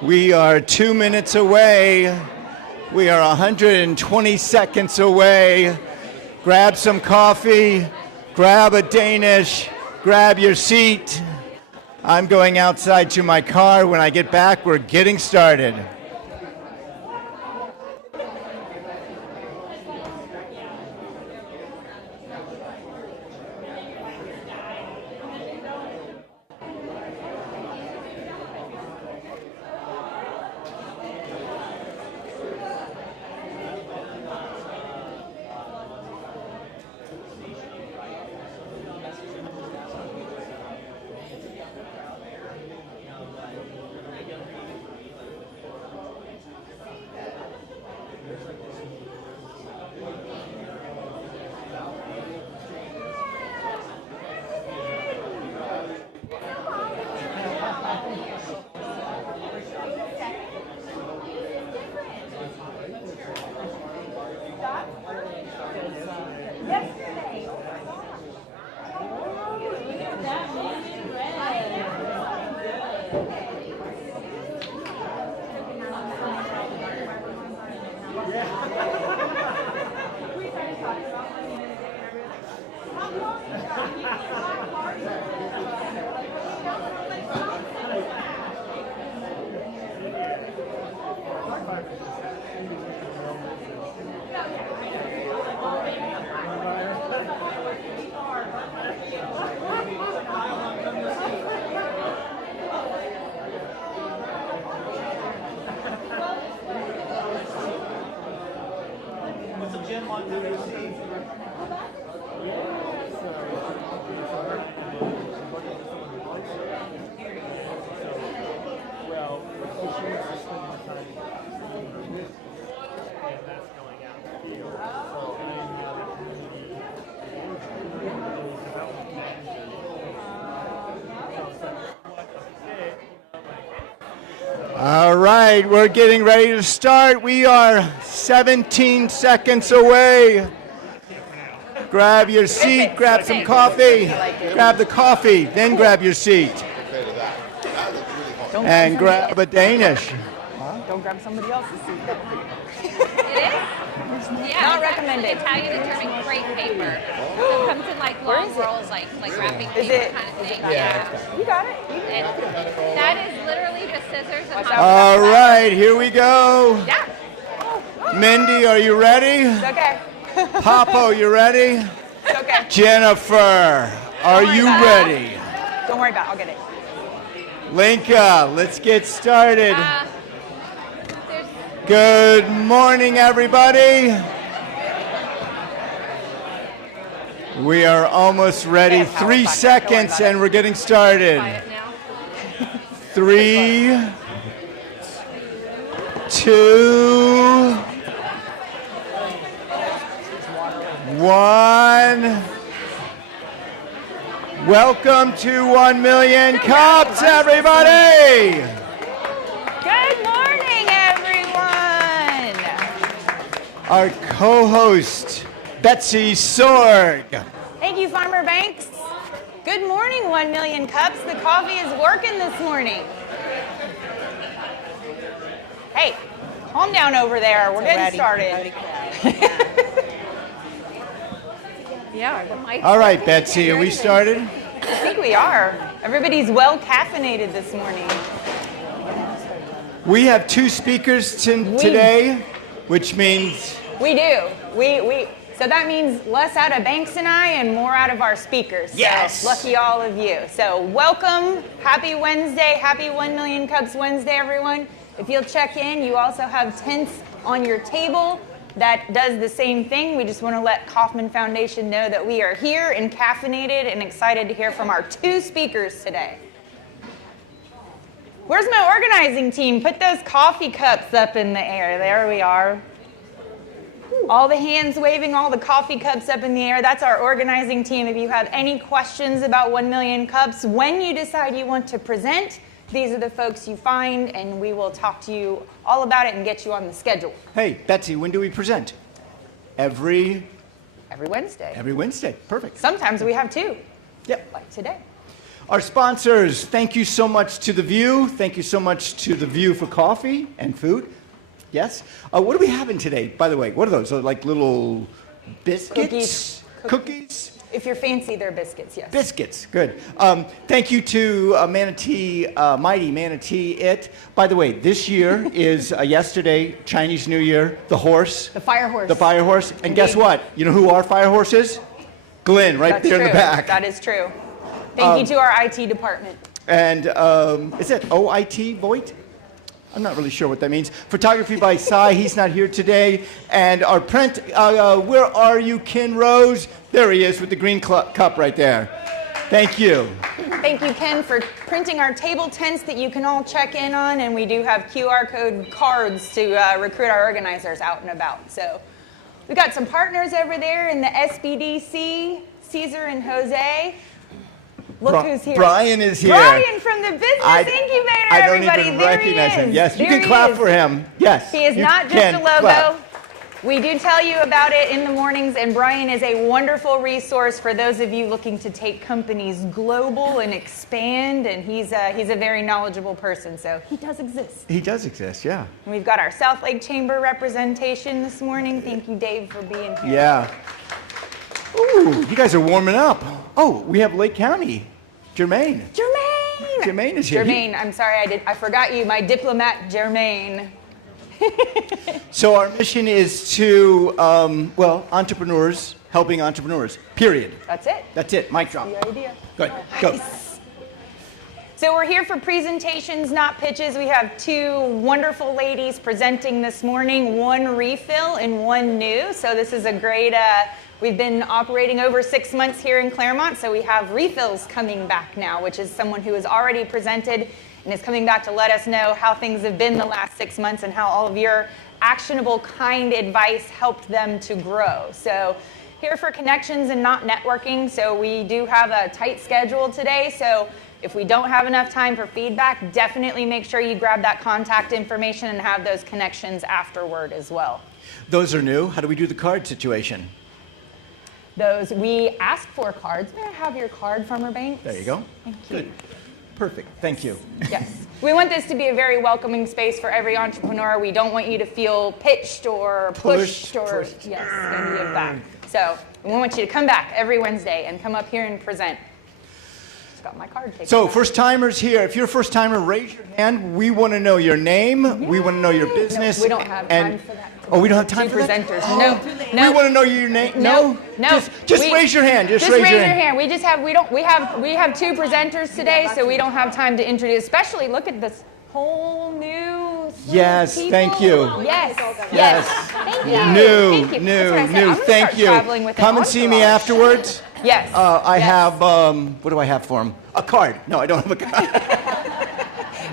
We are 2 minutes away. We are 120 seconds away. Grab some coffee, grab a Danish, grab your seat. I'm going outside to my car. When I get back, we're getting started. All right, we're getting ready to start. We are 17 seconds away. Grab your seat, grab some coffee, grab the coffee, then grab your seat. And grab a Danish. Don't grab somebody else's seat. It is? Yeah. Not recommended. Italian determined crepe paper. So it comes in like long rolls, like wrapping paper kind of thing. Yeah. You got it. That is literally just scissors and All right, here we go. Yeah. Mindy, are you ready? It's okay. Papo, you ready? It's okay. Jennifer, are you ready? Don't worry about it. I'll get it. Linka, let's get started. Good morning, everybody. We are almost ready. 3 seconds and we're getting started. 3, 2, 1. Welcome to 1 Million Cups, everybody! Good morning, everyone. Our co-host, Betsy Sorg. Thank you, Farmer Banks. Good morning, 1 Million Cups. The coffee is working this morning. Hey, calm down over there. We're getting started. Yeah. All right, Betsy, are we started? I think we are. Everybody's well caffeinated this morning. We have 2 speakers today, which means... We do. So that means less out of Banks and I and more out of our speakers. Yes. So lucky all of you. So welcome. Happy Wednesday. Happy 1 Million Cups Wednesday, everyone. If you'll check in, you also have tents on your table that does the same thing. We just want to let Kauffman Foundation know that we are here and caffeinated and excited to hear from our 2 speakers today. Where's my organizing team? Put those coffee cups up in the air. There we are. All the hands waving, all the coffee cups up in the air. That's our organizing team. If you have any questions about 1 Million Cups, when you decide you want to present, these are the folks you find, and we will talk to you all about it and get you on the schedule. Hey, Betsy, when do we present? Every Wednesday. Every Wednesday. Perfect. Sometimes we have 2. Yep. Like today. Our sponsors, thank you so much to The View. Thank you so much to The View for coffee and food. Yes. What are we having today, by the way? What are those? Like little biscuits? Cookies? If you're fancy, they're biscuits, yes. Biscuits, good. Thank you to Manatee, Mighty Manatee It. By the way, this year is yesterday, Chinese New Year, the horse. The fire horse. The fire horse. And guess what? You know who our fire horse is? Glenn, right there in the back. That is true. Thank you to our IT department. And is it OIT, Voight? I'm not really sure what that means. Photography by Cy, he's not here today. And our print, where are you, Ken Rose? There he is with the green cup right there. Thank you. Thank you, Ken, for printing our table tents that you can all check in on. And we do have QR code cards to recruit our organizers out and about. So we've got some partners over there in the SBDC, Caesar and Jose. Look who's here. Brian is here. Brian from the Business Incubator, I don't everybody. even there recognize he is. him. Yes, you there can clap for him. Yes. He is not just a logo. Clap. We do tell you about it in the mornings, and Brian is a wonderful resource for those of you looking to take companies global and expand, and he's a very knowledgeable person, so he does exist. He does exist, yeah. And we've got our South Lake Chamber representation this morning. Thank you, Dave, for being here. Yeah. Ooh, you guys are warming up. Oh, we have Lake County. Jermaine. Jermaine is here. Jermaine, I'm sorry, I forgot you, my diplomat, Jermaine. So our mission is to, entrepreneurs, helping entrepreneurs, period. That's it. That's it, mic drop. The idea. Good, go. Nice. So we're here for presentations, not pitches. We have two wonderful ladies presenting this morning, one refill and one new. So this is a great, we've been operating over 6 months here in Clermont, so we have refills coming back now, which is someone who has already presented and is coming back to let us know how things have been the last 6 months and how all of your actionable, kind advice helped them to grow. So here for connections and not networking. So we do have a tight schedule today. So if we don't have enough time for feedback, definitely make sure you grab that contact information and have those connections afterward as well. Those are new. How do we do the card situation? We ask for cards. May I have your card, Farmer Banks? There you go. Thank you. Good. Perfect. Thank you. Yes. We want this to be a very welcoming space for every entrepreneur. We don't want you to feel pitched or pushed or pushed. Yes, any of that. So we want you to come back every Wednesday and come up here and present. Just got my card taken. So back. first timers here, if you're a first timer, raise your hand. We want to know your name. Yay. We want to know your business. No, we don't have time for that. Oh, we don't have time Two for that? presenters. Oh, No. We want to know your name. No. Just raise your hand. Just raise your hand. We have two presenters today, so we don't have time to introduce. Especially look at this whole new. Yes, people. thank you. Yes. Yes. Thank you. New. Thank you. That's what I said. I'm gonna Thank start you. traveling with an Come and see me entourage. afterwards. Yes. I Yes. have, what do I have for him? A card. No, I don't have a card.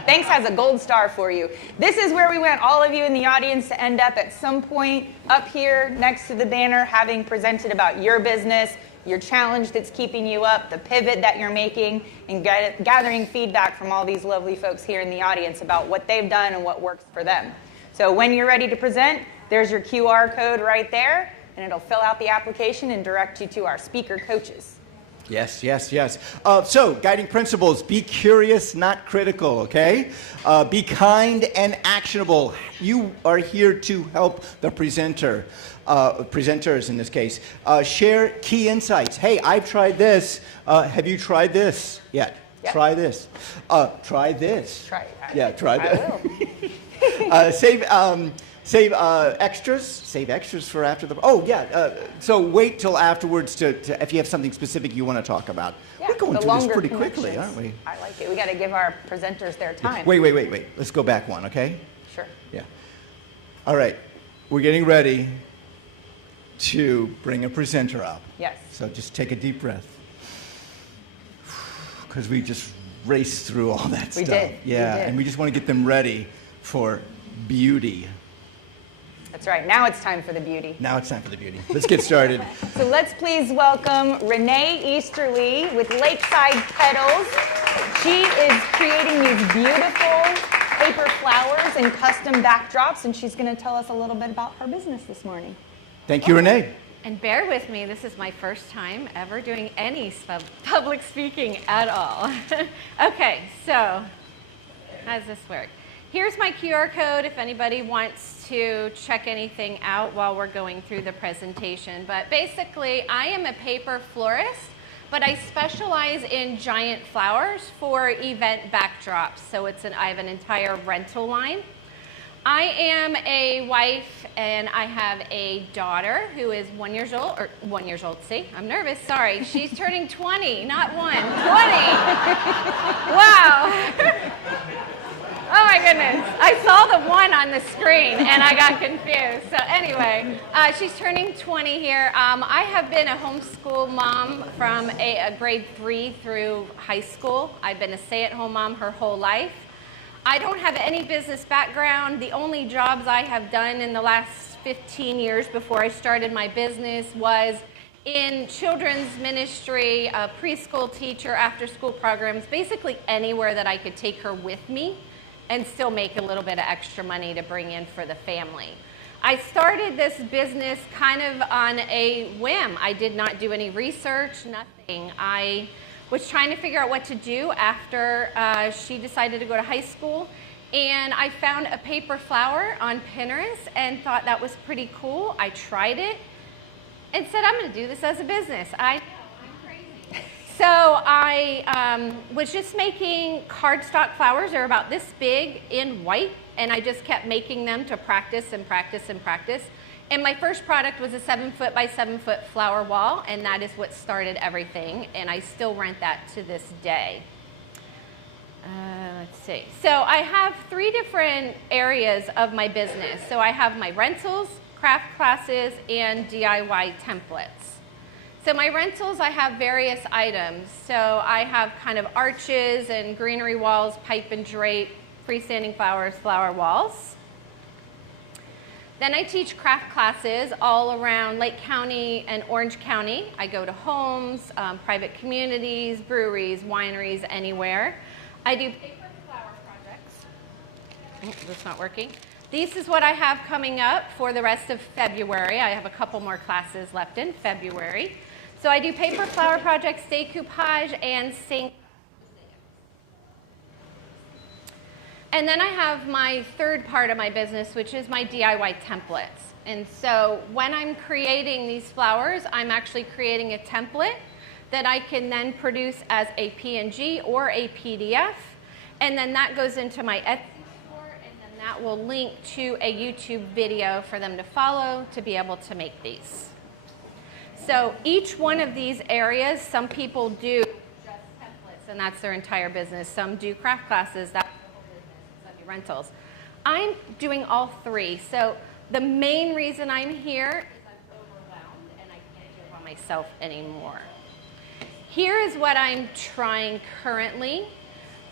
Thanks has a gold star for you. This is where we want all of you in the audience to end up at some point up here next to the banner, having presented about your business, your challenge that's keeping you up, the pivot that you're making, and gathering feedback from all these lovely folks here in the audience about what they've done and what works for them. So when you're ready to present, there's your QR code right there, and it'll fill out the application and direct you to our speaker coaches. Yes. So, guiding principles, be curious, not critical, okay? Be kind and actionable. You are here to help the presenters in this case. Share key insights. Hey, I've tried this. Have you tried this yet? Yep. Try this. Try this. Try it. Yeah, try that. I will. Save extras. Save extras for after the. Oh yeah. So wait till afterwards to if you have something specific you want to talk about. Yeah, We're going the through this longer pretty quickly, aren't we? I like it. We got to give our presenters their time. Wait. Let's go back one, okay? Sure. Yeah. All right. We're getting ready to bring a presenter up. Yes. So just take a deep breath. Because we just raced through all that stuff. We did. Yeah. We did. And we just want to get them ready for beauty. That's right. Now it's time for the beauty. Now it's time for the beauty. Let's get started. So let's please welcome Renee Easterly with Lakeside Petals. She is creating these beautiful paper flowers and custom backdrops, and she's going to tell us a little bit about her business this morning. Thank you, Renee. And bear with me, this is my first time ever doing any public speaking at all. Okay, so how does this work? Here's my QR code if anybody wants to check anything out while we're going through the presentation. But basically, I am a paper florist, but I specialize in giant flowers for event backdrops. So I have an entire rental line. I am a wife and I have a daughter who is 1 year old, or 1 year old, see, I'm nervous, sorry. She's turning 20, not 1, 20. Wow. Oh my goodness, I saw the 1 on the screen and I got confused. So anyway, she's turning 20 here. I have been a homeschool mom from a grade 3 through high school. I've been a stay-at-home mom her whole life. I don't have any business background. The only jobs I have done in the last 15 years before I started my business was in children's ministry, a preschool teacher, after-school programs, basically anywhere that I could take her with me and still make a little bit of extra money to bring in for the family. I started this business kind of on a whim. I did not do any research, nothing. I was trying to figure out what to do after she decided to go to high school, and I found a paper flower on Pinterest and thought that was pretty cool. I tried it and said, I'm going to do this as a business. I'm crazy. So I was just making cardstock flowers. They're about this big in white, and I just kept making them to practice and practice and practice. And my first product was a 7-foot by 7-foot flower wall, and that is what started everything, and I still rent that to this day. Let's see. So I have 3 different areas of my business. So I have my rentals, craft classes, and DIY templates. So my rentals, I have various items. So I have kind of arches and greenery walls, pipe and drape, freestanding flowers, flower walls. Then I teach craft classes all around Lake County and Orange County. I go to homes, private communities, breweries, wineries, anywhere. I do paper flower projects. Oh, that's not working. This is what I have coming up for the rest of February. I have a couple more classes left in February. So I do paper flower projects, decoupage, and sink. And then I have my third part of my business, which is my DIY templates. And so when I'm creating these flowers, I'm actually creating a template that I can then produce as a PNG or a PDF. And then that goes into my Etsy store, and then that will link to a YouTube video for them to follow to be able to make these. So each one of these areas, some people do just templates, and that's their entire business. Some do craft classes, that's their whole business. Some do rentals. I'm doing all 3. So the main reason I'm here is I'm overwhelmed and I can't do it by myself anymore. Here is what I'm trying currently.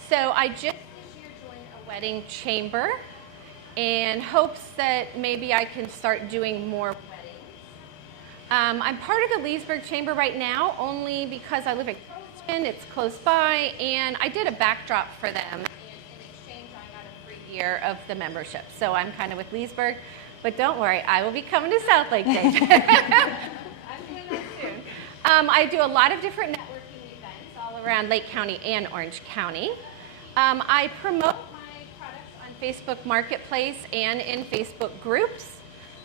So I just this year joined a wedding chamber in hopes that maybe I can start doing more weddings. I'm part of the Leesburg Chamber right now only because I live in Clermont, it's close by, and I did a backdrop for them. And in exchange, I got a free year of the membership. So I'm kind of with Leesburg, but don't worry, I will be coming to South Lake Day. I'm doing that soon. I do a lot of different networking events all around Lake County and Orange County. I promote my products on Facebook Marketplace and in Facebook groups.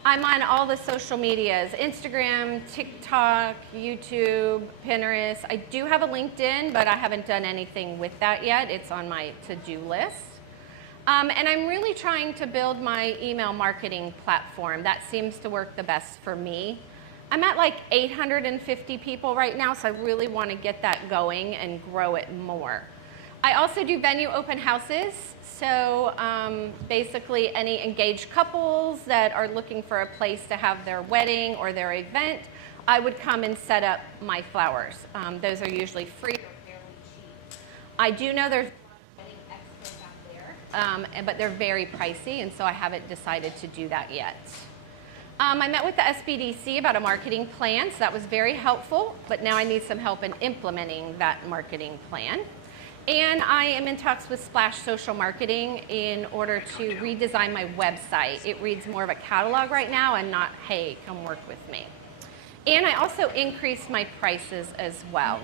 I'm on all the social medias, Instagram, TikTok, YouTube, Pinterest. I do have a LinkedIn, but I haven't done anything with that yet. It's on my to-do list. And I'm really trying to build my email marketing platform. That seems to work the best for me. I'm at like 850 people right now, so I really want to get that going and grow it more. I also do venue open houses. So basically any engaged couples that are looking for a place to have their wedding or their event, I would come and set up my flowers. Those are usually free or fairly cheap. I do know there's wedding extras out there, but they're very pricey, and so I haven't decided to do that yet. I met with the SBDC about a marketing plan, so that was very helpful, but now I need some help in implementing that marketing plan. And I am in talks with Splash Social Marketing in order to redesign my website. It reads more of a catalog right now and not, hey, come work with me. And I also increased my prices as well.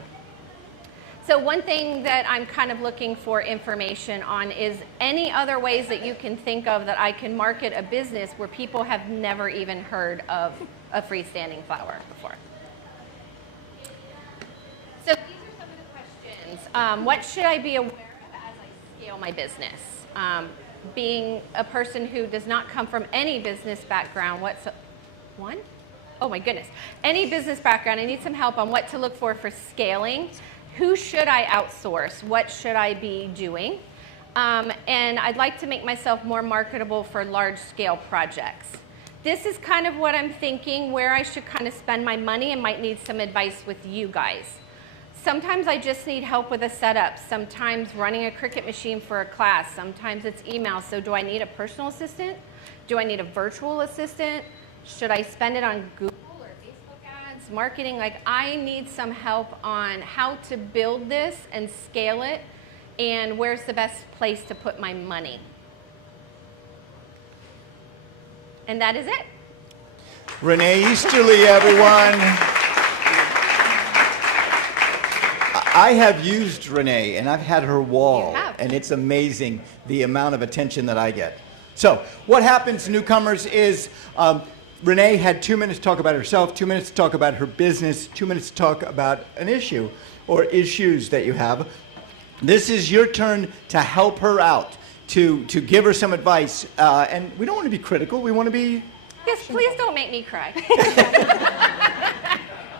So one thing that I'm kind of looking for information on is any other ways that you can think of that I can market a business where people have never even heard of a freestanding flower before. So these are some of the questions. What should I be aware of as I scale my business? Being a person who does not come from any business background, oh my goodness. Any business background, I need some help on what to look for scaling. Who should I outsource? What should I be doing? And I'd like to make myself more marketable for large scale projects. This is kind of what I'm thinking, where I should kind of spend my money, and might need some advice with you guys. Sometimes I just need help with a setup. Sometimes running a Cricut machine for a class. Sometimes it's email. So do I need a personal assistant? Do I need a virtual assistant? Should I spend it on Google or Facebook ads, marketing? Like, I need some help on how to build this and scale it, and where's the best place to put my money. And that is it. Renee Easterly, everyone. I have used Renee, and I've had her wall, You have. and it's amazing the amount of attention that I get. So what happens, newcomers, is Renee had 2 minutes to talk about herself, 2 minutes to talk about her business, 2 minutes to talk about an issue or issues that you have. This is your turn to help her out, to give her some advice. And we don't want to be critical. We want to be... Yes, please don't make me cry.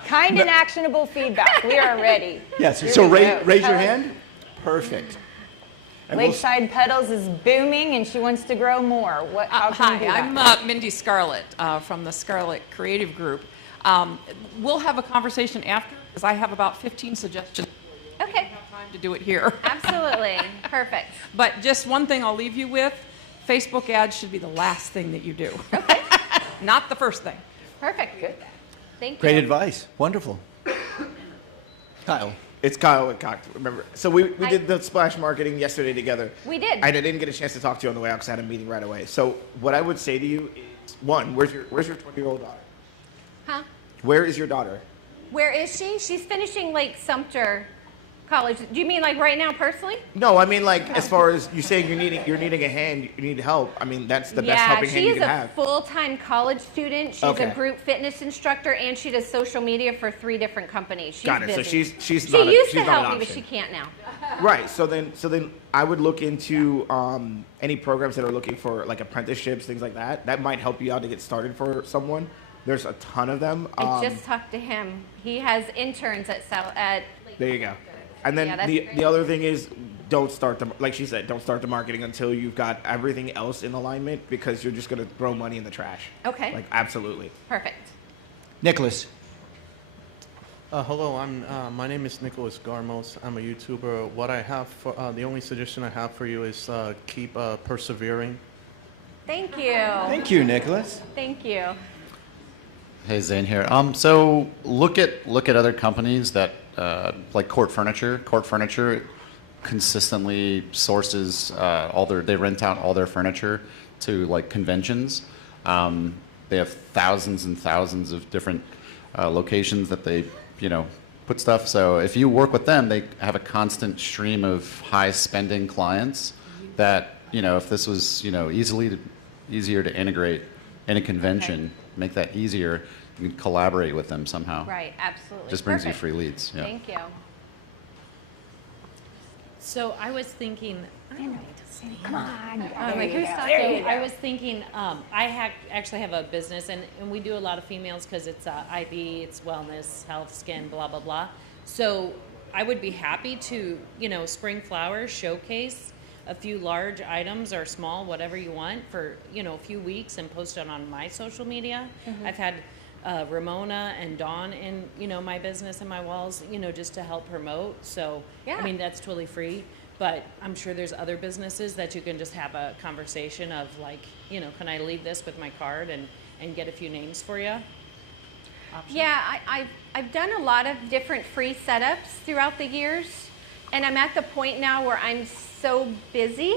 Kind and actionable feedback. We are ready. Yes, Here so we go. raise your Tell us. hand. Perfect. And we'll Lakeside Petals is booming, and she wants to grow more. How can we do Hi, that? I'm Mindy Scarlett from the Scarlett Creative Group. We'll have a conversation after, because I have about 15 suggestions. Okay. I don't have time to do it here. Absolutely. Perfect. But just one thing I'll leave you with, Facebook ads should be the last thing that you do. Okay. Not the first thing. Perfect. Good. Thank you. Great advice. Wonderful. Kyle. It's Kyle with Cox, remember. So we Hi. did the splash marketing yesterday together. We did. I didn't get a chance to talk to you on the way out because I had a meeting right away. So what I would say to you is, one, where's your 20-year-old daughter? Huh? Where is your daughter? Where is she? She's finishing Lake Sumter College. Do you mean like right now personally? No, I mean like as far as you saying you're needing a hand, you need help. I mean that's the best helping hand you can she's a have. full-time college student. She's Okay. a group fitness instructor, and she does social media for 3 different companies. She's Got it. So busy. she's She not used she's to not an help me, but option. she can't now. Right. So then I would look into any programs that are looking for like apprenticeships, things like that. That might help you out to get started for someone. There's a ton of them. I just talked to him. He has interns at There you go. And then Yeah, that's the great. other thing is don't start like she said, don't start the marketing until you've got everything else in alignment, because you're just going to throw money in the trash. Okay. Like absolutely. Perfect. Nicholas. Hello, my name is Nicholas Garmos. I'm a YouTuber. What I have for, the only suggestion I have for you is keep persevering. Thank you. Thank you, Nicholas. Thank you. Hey, Zane here. So look at other companies that like Court Furniture. Court Furniture consistently sources they rent out all their furniture to like conventions. They have thousands and thousands of different locations that they put stuff. So if you work with them, they have a constant stream of high spending clients that if this was easier to integrate in a convention. Okay. Make that easier. You can collaborate with them somehow. Right, absolutely. Just brings Perfect. you free leads. Yeah. Thank you. So I was thinking, Come on. Like, who's so talking? I was thinking, actually have a business, and we do a lot of females because it's IB, it's wellness, health, skin, blah, blah, blah. So I would be happy to, spring flowers, showcase a few large items or small, whatever you want, for, a few weeks and post it on my social media. Mm-hmm. I've had Ramona and Dawn in, my business and my walls, just to help promote. So, Yeah. I mean, that's totally free. But I'm sure there's other businesses that you can just have a conversation of like, can I leave this with my card and get a few names for you? Yeah, I've done a lot of different free setups throughout the years, and I'm at the point now where I'm so busy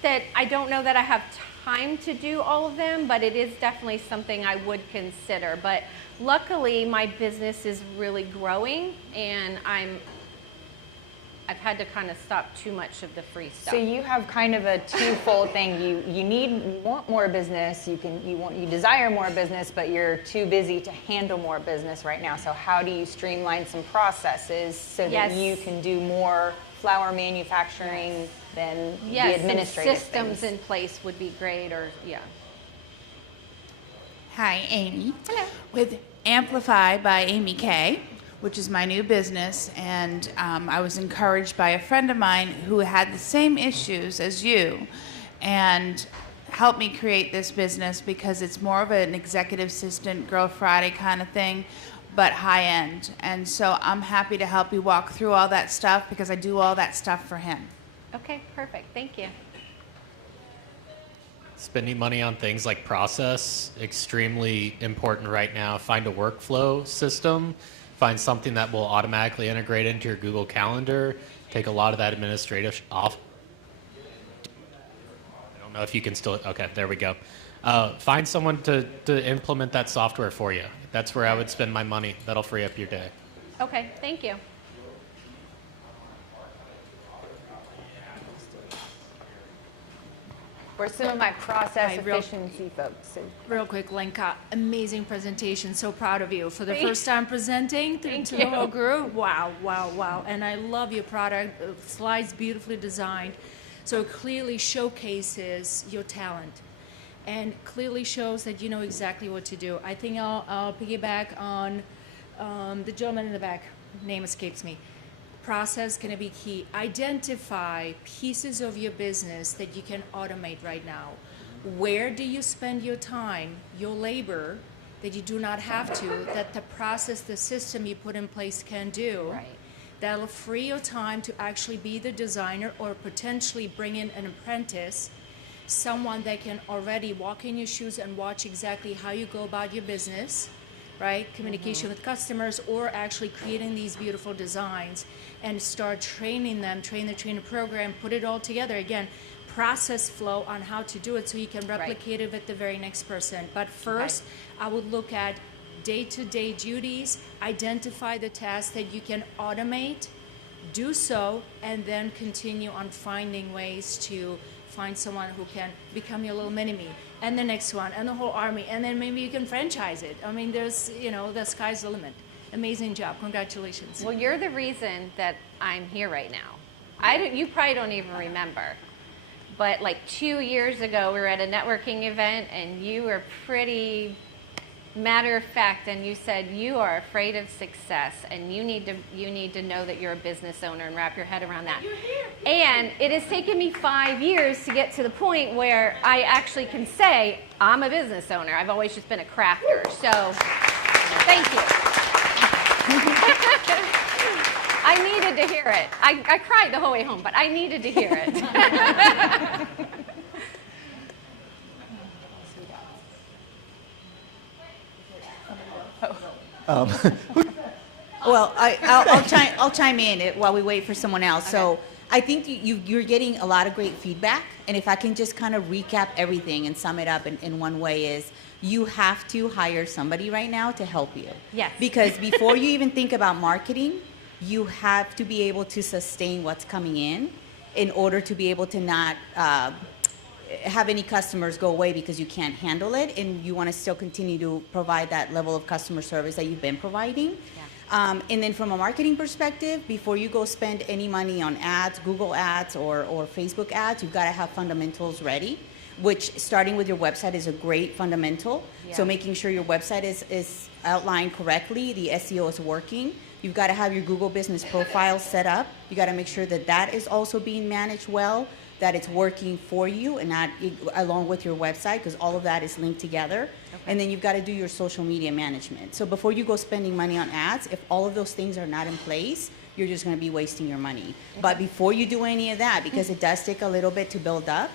that I don't know that I have time to do all of them, but it is definitely something I would consider. But luckily, my business is really growing, and I've had to kind of stop too much of the free stuff. So you have kind of a twofold thing. You want more business. You desire more business, but you're too busy to handle more business right now. So how do you streamline some processes so that you can do more flower manufacturing than the administrative systems things? in place would be great, or Hi, Amy. Hello. With Amplify by Amy Kay, which is my new business, and I was encouraged by a friend of mine who had the same issues as you, and helped me create this business because it's more of an executive assistant, Girl Friday kind of thing, but high end. And so I'm happy to help you walk through all that stuff because I do all that stuff for him. Okay, perfect. Thank you. Spending money on things like process, extremely important right now. Find a workflow system. Find something that will automatically integrate into your Google Calendar. Take a lot of that administrative off. I don't know if you can still, okay, there we go. Find someone to implement that software for you. That's where I would spend my money. That'll free up your day. Okay, thank you. Or some of my process efficiency folks. Real quick, Lenka, amazing presentation. So proud of you. For the Thank- first time presenting Thank to the whole you. group. Wow, wow, wow. And I love your product. Slides beautifully designed. So it clearly showcases your talent and clearly shows that you know exactly what to do. I think I'll piggyback on the gentleman in the back. Name escapes me. Process going to be key. Identify pieces of your business that you can automate right now. Where do you spend your time, your labor, that you do not have to, that the process, the system you put in place can do? Right. That'll free your time to actually be the designer or potentially bring in an apprentice, someone that can already walk in your shoes and watch exactly how you go about your business, right? Communication with customers, or actually creating these beautiful designs and start training them, train the program, put it all together. Again, process flow on how to do it so you can replicate it with the very next person. But first, I would look at day-to-day duties, identify the tasks that you can automate, do so, and then continue on finding ways to find someone who can become your little mini-me, and the next one, and the whole army, and then maybe you can franchise it. I mean, there's, the sky's the limit. Amazing job. Congratulations. Well, you're the reason that I'm here right now. You probably don't even remember. But like 2 years ago, we were at a networking event, and you were pretty matter of fact, and you said you are afraid of success, and you need to know that you're a business owner and wrap your head around that. And it has taken me 5 years to get to the point where I actually can say I'm a business owner. I've always just been a crafter. So thank you. I needed to hear it. I cried the whole way home, but I needed to hear it. Well, I'll chime in while we wait for someone else. Okay. So I think you're getting a lot of great feedback, and if I can just kind of recap everything and sum it up in one way is, you have to hire somebody right now to help you. Yes. Because before you even think about marketing, you have to be able to sustain what's coming in order to be able to not have any customers go away because you can't handle it, and you want to still continue to provide that level of customer service that you've been providing. Yeah. And then from a marketing perspective, before you go spend any money on ads, Google ads or Facebook ads, you've got to have fundamentals ready, which starting with your website is a great fundamental. Yeah. So making sure your website is outlined correctly, the SEO is working. You've got to have your Google business profile set up. You got to make sure that that is also being managed well, that it's working for you and not along with your website, because all of that is linked together. Okay. And then you've got to do your social media management. So before you go spending money on ads, if all of those things are not in place, you're just going to be wasting your money. Okay. But before you do any of that, because it does take a little bit to build up,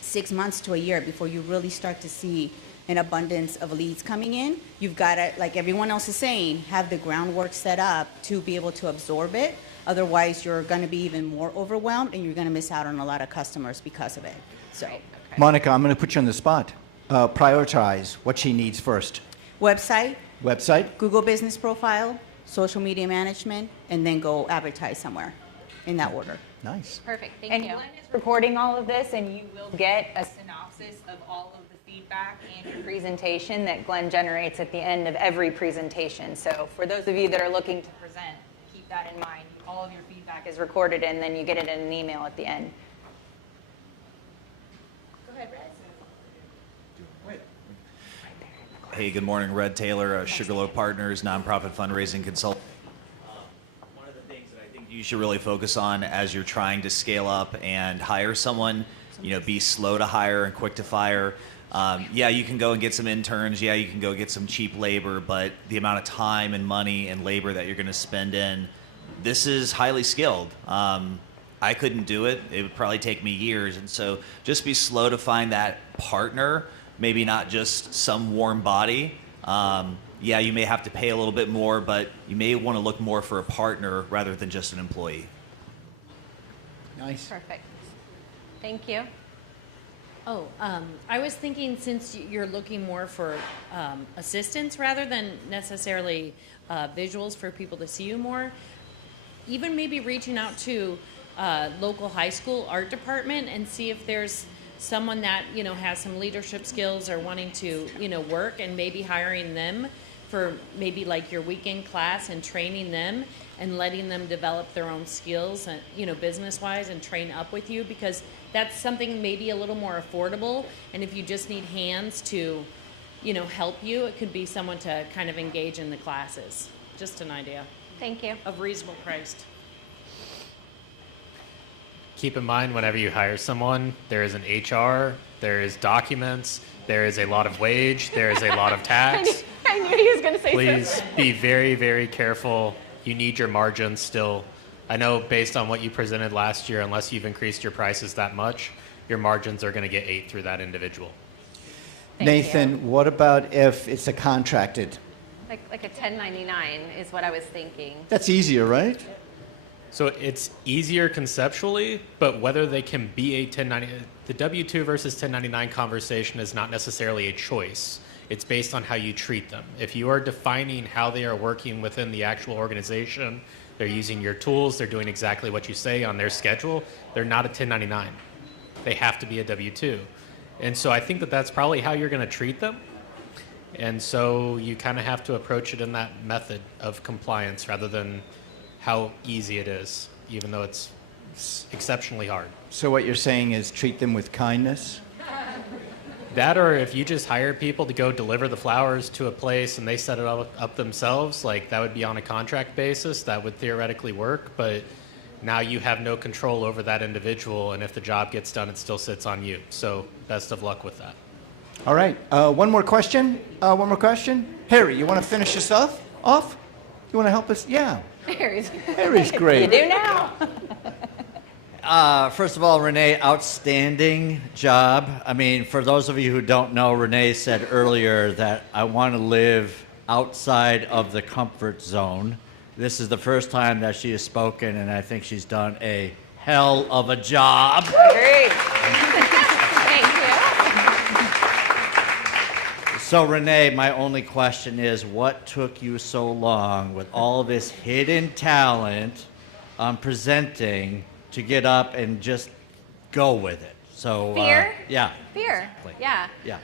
6 months to a year before you really start to see an abundance of leads coming in, you've got to, like everyone else is saying, have the groundwork set up to be able to absorb it. Otherwise, you're going to be even more overwhelmed, and you're going to miss out on a lot of customers because of it. So, Monica, I'm going to put you on the spot. Prioritize what she needs first. website, Website? Google business profile, social media management, and then go advertise somewhere in that order. Nice. Perfect. Thank And you. Glenn is recording all of this, and you will get a synopsis of all of the feedback and your presentation that Glenn generates at the end of every presentation. So for those of you that are looking to present, keep that in mind. All of your feedback is recorded, and then you get it in an email at the end. Go ahead, Red. Hey, good morning. Red Taylor, Sugarloaf Partners, nonprofit fundraising consultant. One of the things that I think you should really focus on as you're trying to scale up and hire someone, be slow to hire and quick to fire. Yeah, you can go and get some interns. Yeah, you can go get some cheap labor, but the amount of time and money and labor that you're going to spend this is highly skilled. I couldn't do it. It would probably take me years. And so just be slow to find that partner. Maybe not just some warm body. Yeah, you may have to pay a little bit more, but you may want to look more for a partner rather than just an employee. Nice. Perfect. Thank you. Oh, I was thinking since you're looking more for assistance rather than necessarily visuals for people to see you more, even maybe reaching out to local high school art department and see if there's someone that has some leadership skills or wanting to work, and maybe hiring them for maybe like your weekend class and training them and letting them develop their own skills and business wise and train up with you, because that's something maybe a little more affordable. And if you just need hands to help you, it could be someone to kind of engage in the classes. Just an idea. Thank you. Of reasonable priced. Keep in mind, whenever you hire someone, there is an HR, there is documents, there is a lot of wage, there is a lot of tax. I knew he was going to say Please something. be very, very careful. You need your margins still. I know based on what you presented last year, unless you've increased your prices that much, your margins are going to get ate through that individual. Nathan, what about if it's a contracted? Like a 1099 is what I was thinking. That's easier, right? So it's easier conceptually, but whether they can be a 1099, the W-2 versus 1099 conversation is not necessarily a choice. It's based on how you treat them. If you are defining how they are working within the actual organization, they're using your tools, they're doing exactly what you say on their schedule, they're not a 1099. They have to be a W-2. And so I think that that's probably how you're going to treat them. And so you kind of have to approach it in that method of compliance rather than how easy it is, even though it's exceptionally hard. So what you're saying is treat them with kindness? That, or if you just hire people to go deliver the flowers to a place and they set it up themselves, like that would be on a contract basis, that would theoretically work, but now you have no control over that individual, and if the job gets done, it still sits on you. So best of luck with that. All right. One more question? Harry, you want to finish this off? You want to help us? Yeah. Harry's great. You do now. First of all, Renee, outstanding job. I mean, for those of you who don't know, Renee said earlier that I want to live outside of the comfort zone. This is the first time that she has spoken, and I think she's done a hell of a job. Great. Thank you. So, Renee, my only question is, what took you so long with all this hidden talent presenting to get up and just go with it? So, Fear? Yeah. Fear. Exactly. Yeah. Yeah.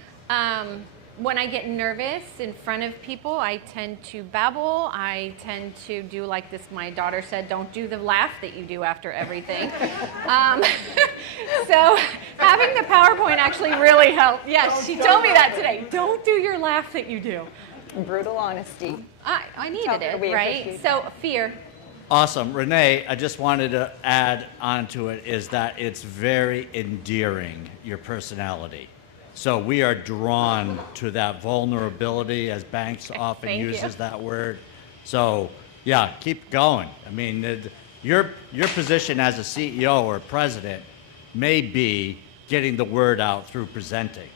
When I get nervous in front of people, I tend to babble. I tend to do like this. My daughter said, don't do the laugh that you do after everything. So having the PowerPoint actually really helped. Yes, she told me that today. Don't do your laugh that you do. Brutal honesty. I needed it, right? So fear. Awesome. Renee, I just wanted to add onto it is that it's very endearing, your personality. So we are drawn to that vulnerability, as Banks often uses that word. So yeah, keep going. I mean, your position as a CEO or president may be getting the word out through presenting.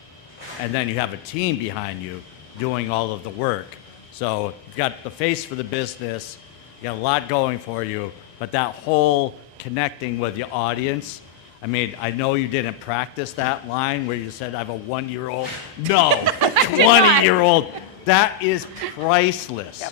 And then you have a team behind you doing all of the work. So you've got the face for the business, you got a lot going for you, but that whole connecting with your audience, I mean, I know you didn't practice that line where you said, I have a 1-year-old. No, 20-year-old. That is priceless,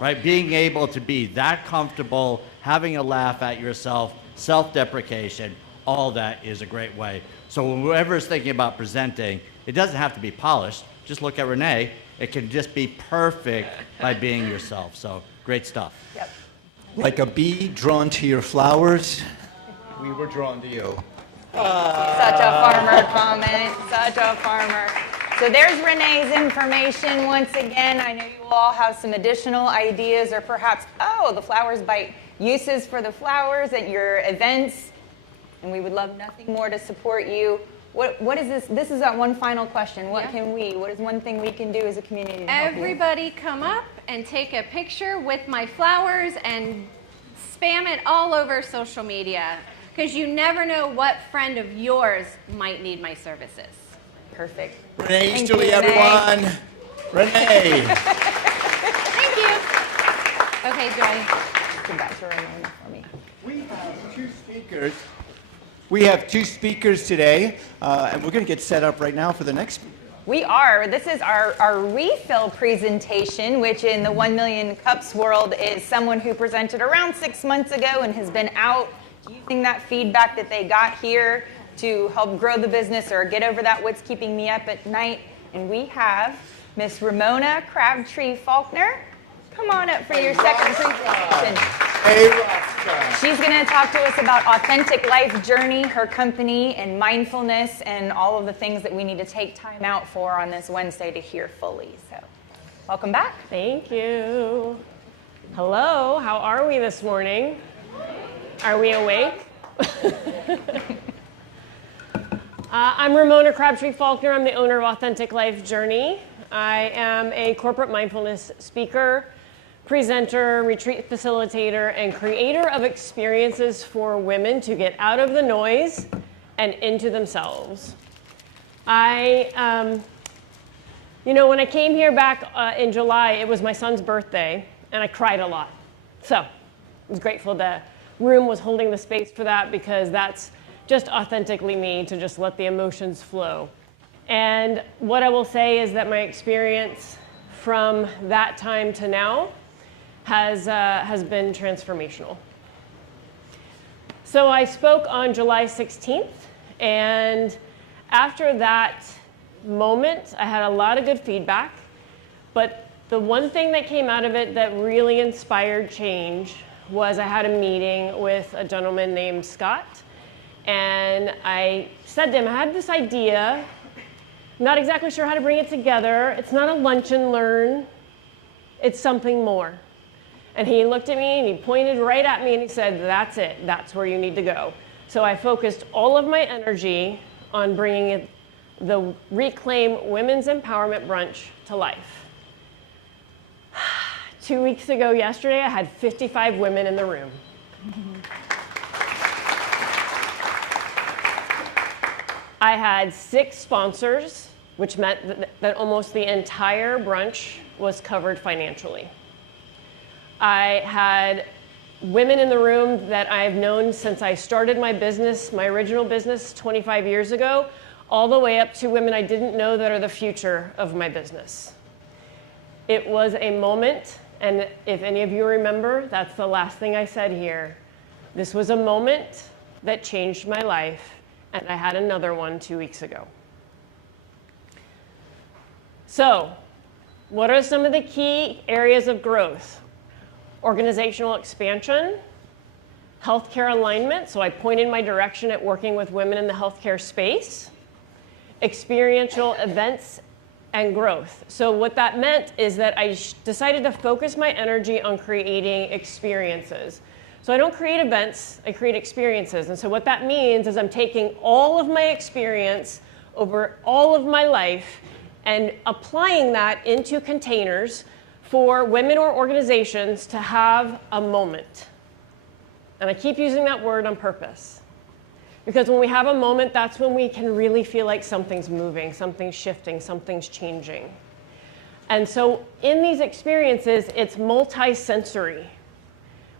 right? Being able to be that comfortable, having a laugh at yourself, self-deprecation, all that is a great way. So whoever's thinking about presenting, it doesn't have to be polished. Just look at Renee. It can just be perfect by being yourself. So great stuff. Yep. Like a bee drawn to your flowers, we were drawn to you. Such a farmer comment, such a farmer. So there's Renee's information once again. I know you all have some additional ideas or perhaps, the Flowers Bite uses for the flowers at your events. And we would love nothing more to support you. What is this? This is our one final question. What is one thing we can do as a community to help you? Everybody come up and take a picture with my flowers and spam it all over social media, because you never know what friend of yours might need my services. Perfect. Renee Thank Eustis, you, everyone. Renee. Thank you. Okay, Joy. Come back to Ramona for me. We have two speakers. We have two speakers today, and we're going to get set up right now for the next speaker. We are. This is our refill presentation, which in the 1 Million Cups world is someone who presented around 6 months ago and has been out using that feedback that they got here to help grow the business or get over that what's keeping me up at night. And we have Miss Ramona Crabtree Faulkner. Come on up for your second presentation. Hey, Rosca. She's going to talk to us about Authentic Life Journey, her company, and mindfulness, and all of the things that we need to take time out for on this Wednesday to hear fully. So, welcome back. Thank you. Hello, how are we this morning? Are we awake? I'm Ramona Crabtree Faulkner. I'm the owner of Authentic Life Journey. I am a corporate mindfulness speaker, presenter, retreat facilitator, and creator of experiences for women to get out of the noise and into themselves. When I came here back in July, it was my son's birthday, and I cried a lot. So I was grateful the room was holding the space for that, because that's just authentically me, to just let the emotions flow. And what I will say is that my experience from that time to now has been transformational. So I spoke on July 16th, and after that moment, I had a lot of good feedback, but the one thing that came out of it that really inspired change was I had a meeting with a gentleman named Scott, and I said to him, I had this idea, I'm not exactly sure how to bring it together. It's not a lunch and learn, it's something more. And he looked at me and he pointed right at me and he said, that's it, that's where you need to go. So I focused all of my energy on bringing the Reclaim Women's Empowerment Brunch to life. 2 weeks ago yesterday, I had 55 women in the room. I had 6 sponsors, which meant that almost the entire brunch was covered financially. I had women in the room that I've known since I started my business, my original business 25 years ago, all the way up to women I didn't know that are the future of my business. It was a moment, and if any of you remember, that's the last thing I said here. This was a moment that changed my life, and I had another one 2 weeks ago. So, what are some of the key areas of growth? Organizational expansion, healthcare alignment, so I pointed my direction at working with women in the healthcare space, experiential events, and growth. So what that meant is that I decided to focus my energy on creating experiences. So I don't create events, I create experiences. And so what that means is I'm taking all of my experience over all of my life and applying that into containers for women or organizations to have a moment. And I keep using that word on purpose. Because when we have a moment, that's when we can really feel like something's moving, something's shifting, something's changing. And so in these experiences, it's multi-sensory.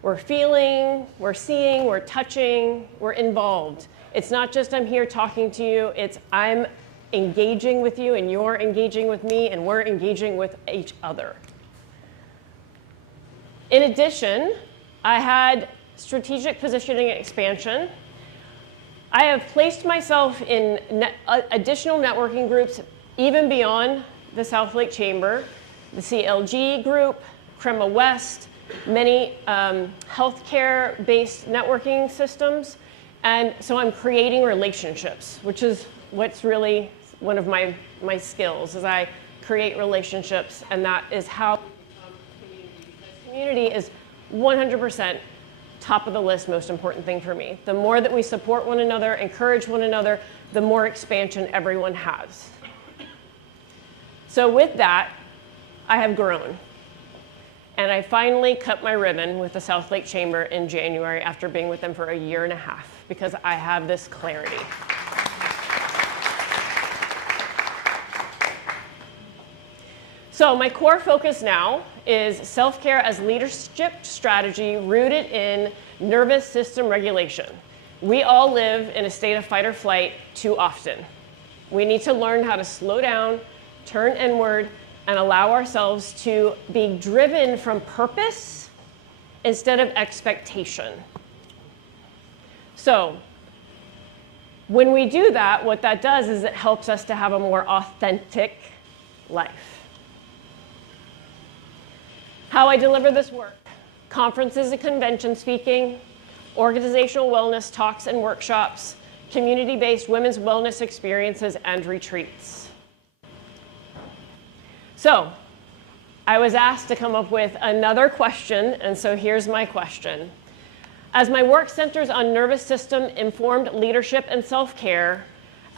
We're feeling, we're seeing, we're touching, we're involved. It's not just I'm here talking to you, it's I'm engaging with you and you're engaging with me and we're engaging with each other. In addition, I had strategic positioning and expansion. I have placed myself in additional networking groups even beyond the South Lake Chamber, the CLG group, Crema West, many healthcare-based networking systems. And so I'm creating relationships, which is what's really one of my skills, is I create relationships, and that is how community is 100% top of the list, most important thing for me. The more that we support one another, encourage one another, the more expansion everyone has. So with that, I have grown. And I finally cut my ribbon with the South Lake Chamber in January after being with them for a year and a half, because I have this clarity. So my core focus now is self-care as leadership strategy rooted in nervous system regulation. We all live in a state of fight or flight too often. We need to learn how to slow down, turn inward, and allow ourselves to be driven from purpose instead of expectation. So when we do that, what that does is it helps us to have a more authentic life. How I deliver this work: conferences and convention speaking, organizational wellness talks and workshops, community-based women's wellness experiences, and retreats. So I was asked to come up with another question, and so here's my question. As my work centers on nervous system-informed leadership and self-care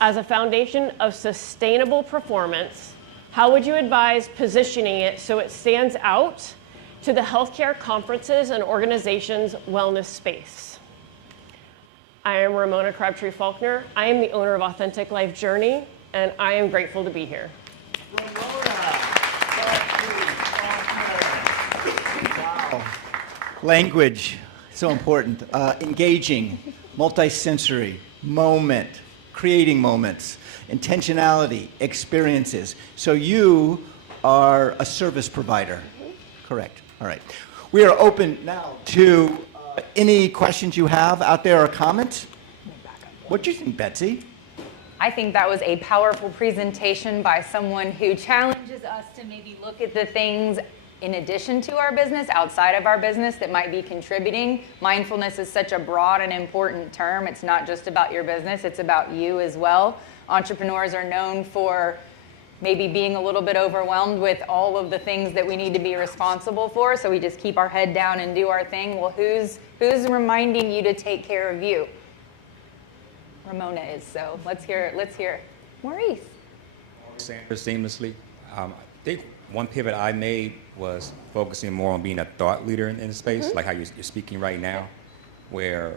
as a foundation of sustainable performance, how would you advise positioning it so it stands out to the healthcare conferences and organizations wellness space? I am Ramona Crabtree Faulkner. I am the owner of Authentic Life Journey, and I am grateful to be here. Wow. Language, so important. Engaging, multisensory, moment, creating moments, intentionality, experiences. So you are a service provider, correct? All right. We are open now to any questions you have out there or comments. What do you think, Betsy? I think that was a powerful presentation by someone who challenges us to maybe look at the things in addition to our business, outside of our business, that might be contributing. Mindfulness is such a broad and important term. It's not just about your business, it's about you as well. Entrepreneurs are known for maybe being a little bit overwhelmed with all of the things that we need to be responsible for, so we just keep our head down and do our thing. Well, who's reminding you to take care of you? Ramona is, so let's hear it. Maurice. Sanders seamlessly. I think one pivot I made was focusing more on being a thought leader in the space, like how you're speaking right now, where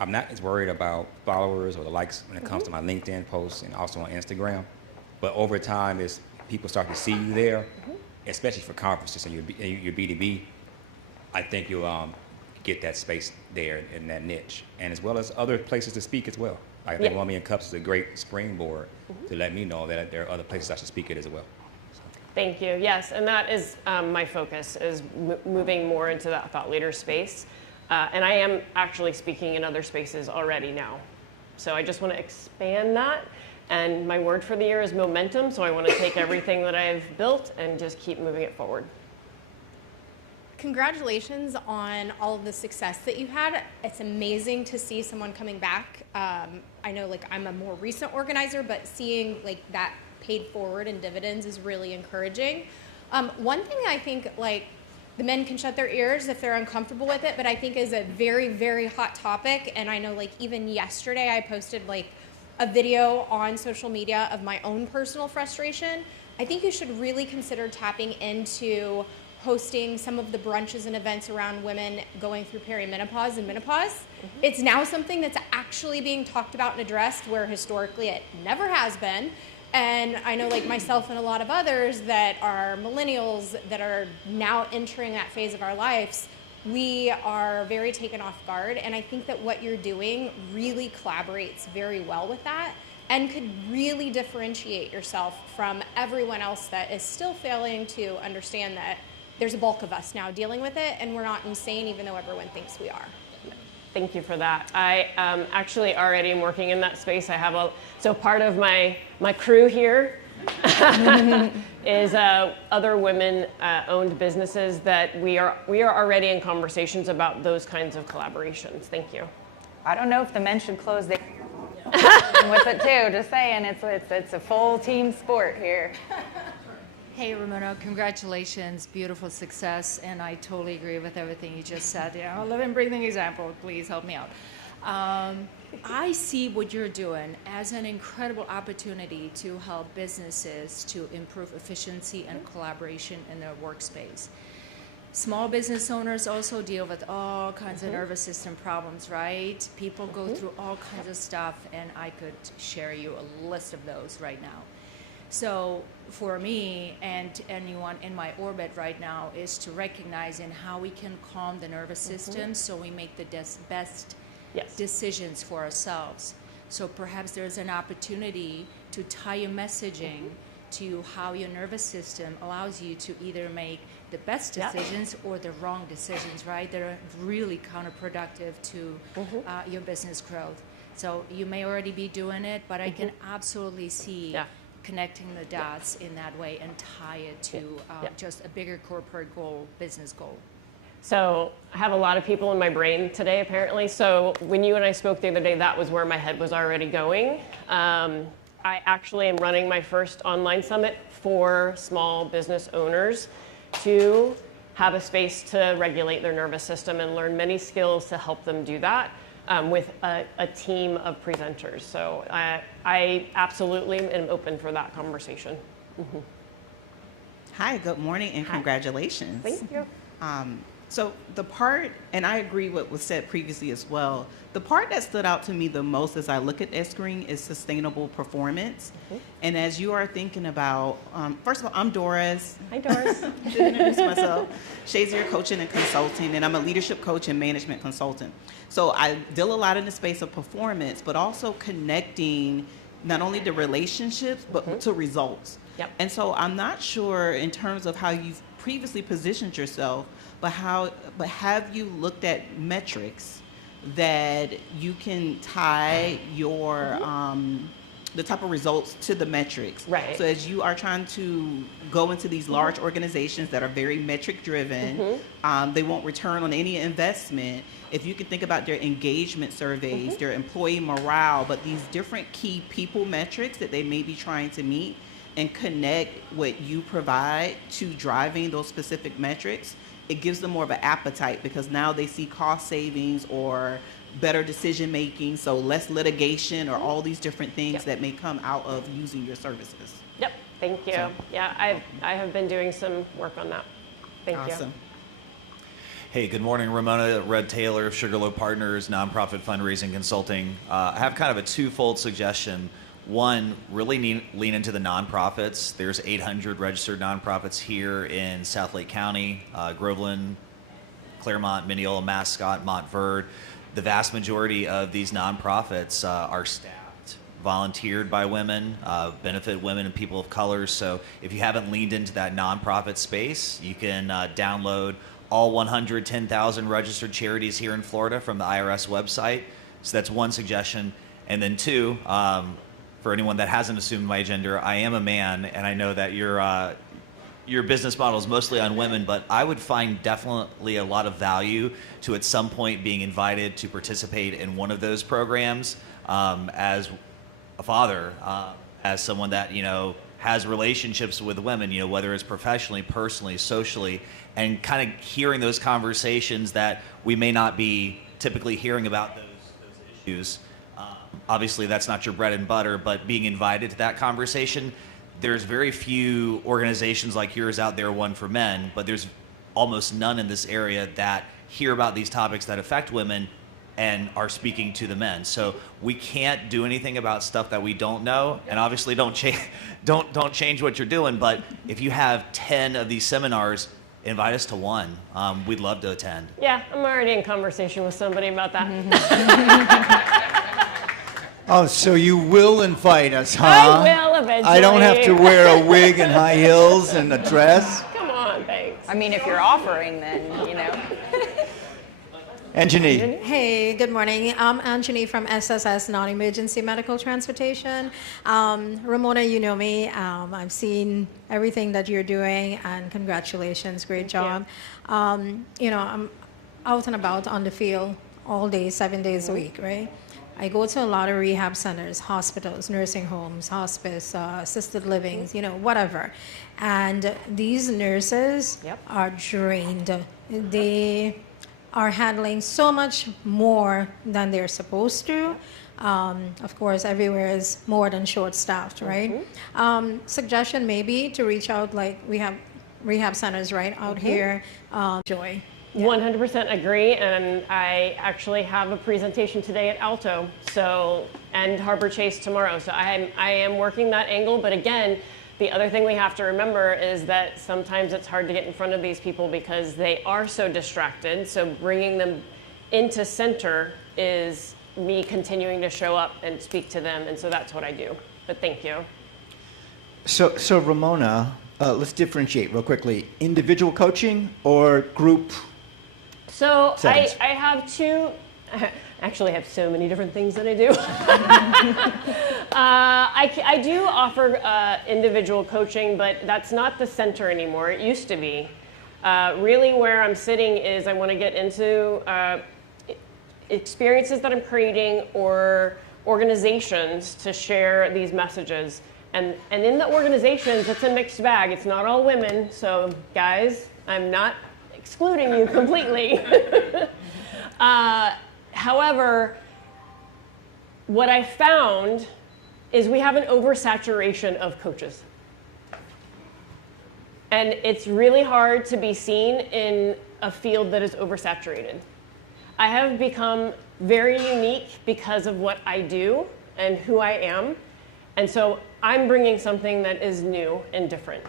I'm not as worried about followers or the likes when it comes to my LinkedIn posts and also on Instagram. But over time, as people start to see you there, especially for conferences and your B2B, I think you'll get that space there in that niche, and as well as other places to speak as well. I think 1 Million Cups is a great springboard to let me know that there are other places I should speak at as well. Thank you. Yes, and that is my focus, is moving more into that thought leader space. And I am actually speaking in other spaces already now. So I just want to expand that. And my word for the year is momentum, so I want to take everything that I've built and just keep moving it forward. Congratulations on all of the success that you've had. It's amazing to see someone coming back. I know, like, I'm a more recent organizer, but seeing like that paid forward in dividends is really encouraging. One thing I think, like, the men can shut their ears if they're uncomfortable with it, but I think is a very, very hot topic. And I know, like, even yesterday I posted like a video on social media of my own personal frustration. I think you should really consider tapping into hosting some of the brunches and events around women going through perimenopause and menopause. It's now something that's actually being talked about and addressed, where historically it never has been. And I know, like, myself and a lot of others that are millennials that are now entering that phase of our lives we are very taken off guard. And I think that what you're doing really collaborates very well with that and could really differentiate yourself from everyone else that is still failing to understand that there's a bulk of us now dealing with it and we're not insane even though everyone thinks we are. Thank you for that. I actually already am working in that space. I have so part of my crew here is other women-owned businesses that we are already in conversations about those kinds of collaborations. Thank you. I don't know if the men should close their with it too. Just saying, it's a full team sport here. Hey, Ramona, congratulations, beautiful success, and I totally agree with everything you just said. Yeah, living, breathing example, please help me out. I see what you're doing as an incredible opportunity to help businesses to improve efficiency and collaboration in their workspace. Small business owners also deal with all kinds of nervous system problems, right? People go through all kinds of stuff, and I could share you a list of those right now. So for me and anyone in my orbit right now is to recognize in how we can calm the nervous system so we make the best decisions for ourselves. So perhaps there's an opportunity to tie your messaging to how your nervous system allows you to either make the best decisions or the wrong decisions, right? That are really counterproductive to your business growth. So you may already be doing it, but I can absolutely see connecting the dots in that way and tie it to just a bigger corporate goal, business goal. So I have a lot of people in my brain today, apparently. So when you and I spoke the other day, that was where my head was already going. I actually am running my first online summit for small business owners to have a space to regulate their nervous system and learn many skills to help them do that with a team of presenters. So I absolutely am open for that conversation. Hi, good morning and congratulations. Thank you. So the part, and I agree with what was said previously as well, the part that stood out to me the most as I look at that screen is sustainable performance. And as you are thinking about, first of all, I'm Doris. Hi, Doris. Should introduce myself. Shazier Coaching and Consulting, and I'm a leadership coach and management consultant. So I deal a lot in the space of performance, but also connecting not only the relationships, but to results. And so I'm not sure in terms of how you've previously positioned yourself, but have you looked at metrics that you can tie your the type of results to the metrics? Right. So as you are trying to go into these large organizations that are very metric driven, they won't return on any investment. If you can think about their engagement surveys, their employee morale, but these different key people metrics that they may be trying to meet, and connect what you provide to driving those specific metrics, it gives them more of an appetite because now they see cost savings or better decision making, so less litigation or all these different things that may come out of using your services. Yep, thank you. So, yeah, I have been doing some work on that. Thank you. Hey, good morning, Ramona. Red Taylor of Sugarloaf Partners, nonprofit fundraising consulting. I have kind of a twofold suggestion. One, really lean into the nonprofits. There's 800 registered nonprofits here in South Lake County, Groveland, Clermont, Mineola, Mascot, Montverde. The vast majority of these nonprofits are staffed, volunteered by women, benefit women and people of color. So if you haven't leaned into that nonprofit space, you can download all 110,000 registered charities here in Florida from the IRS website. So that's one suggestion. And then two, for anyone that hasn't assumed my gender, I am a man, and I know that your business model is mostly on women, but I would find definitely a lot of value to at some point being invited to participate in one of those programs as a father, as someone that, has relationships with women, whether it's professionally, personally, socially, and kind of hearing those conversations that we may not be typically hearing about those issues. Obviously, that's not your bread and butter, but being invited to that conversation, there's very few organizations like yours out there, one for men, but there's almost none in this area that hear about these topics that affect women and are speaking to the men. So we can't do anything about stuff that we don't know, and obviously don't change what you're doing, but if you have 10 of these seminars, invite us to one. We'd love to attend. Yeah, I'm already in conversation with somebody about that. Oh, so you will invite us, huh? I will eventually. I don't have to wear a wig and high heels and a dress? Come on, thanks. I mean, if you're offering, then, you know. Anjani. Hey, good morning. I'm Anjani from SSS Non-Emergency Medical Transportation. Ramona, you know me. I've seen everything that you're doing, and congratulations, great job. You know, I'm out and about on the field all day, 7 days a week, right? I go to a lot of rehab centers, hospitals, nursing homes, hospice, assisted livings, you know, whatever. And these nurses are drained. They are handling so much more than they're supposed to. Of course, everywhere is more than short-staffed, right? Suggestion maybe to reach out, like we have rehab centers right out here. Joy. 100% agree, and I actually have a presentation today at Alto, and Harbor Chase tomorrow. So I am working that angle, but again, the other thing we have to remember is that sometimes it's hard to get in front of these people because they are so distracted. So bringing them into center is me continuing to show up and speak to them, and so that's what I do. But thank you. So Ramona, let's differentiate real quickly. Individual coaching or group? So settings? I have two, actually I have so many different things that I do. I do offer individual coaching, but that's not the center anymore. It used to be. Really where I'm sitting is I want to get into experiences that I'm creating or organizations to share these messages. And in the organizations, it's a mixed bag. It's not all women, so guys, I'm not excluding you completely. However, what I found is we have an oversaturation of coaches. And it's really hard to be seen in a field that is oversaturated. I have become very unique because of what I do and who I am. And so I'm bringing something that is new and different.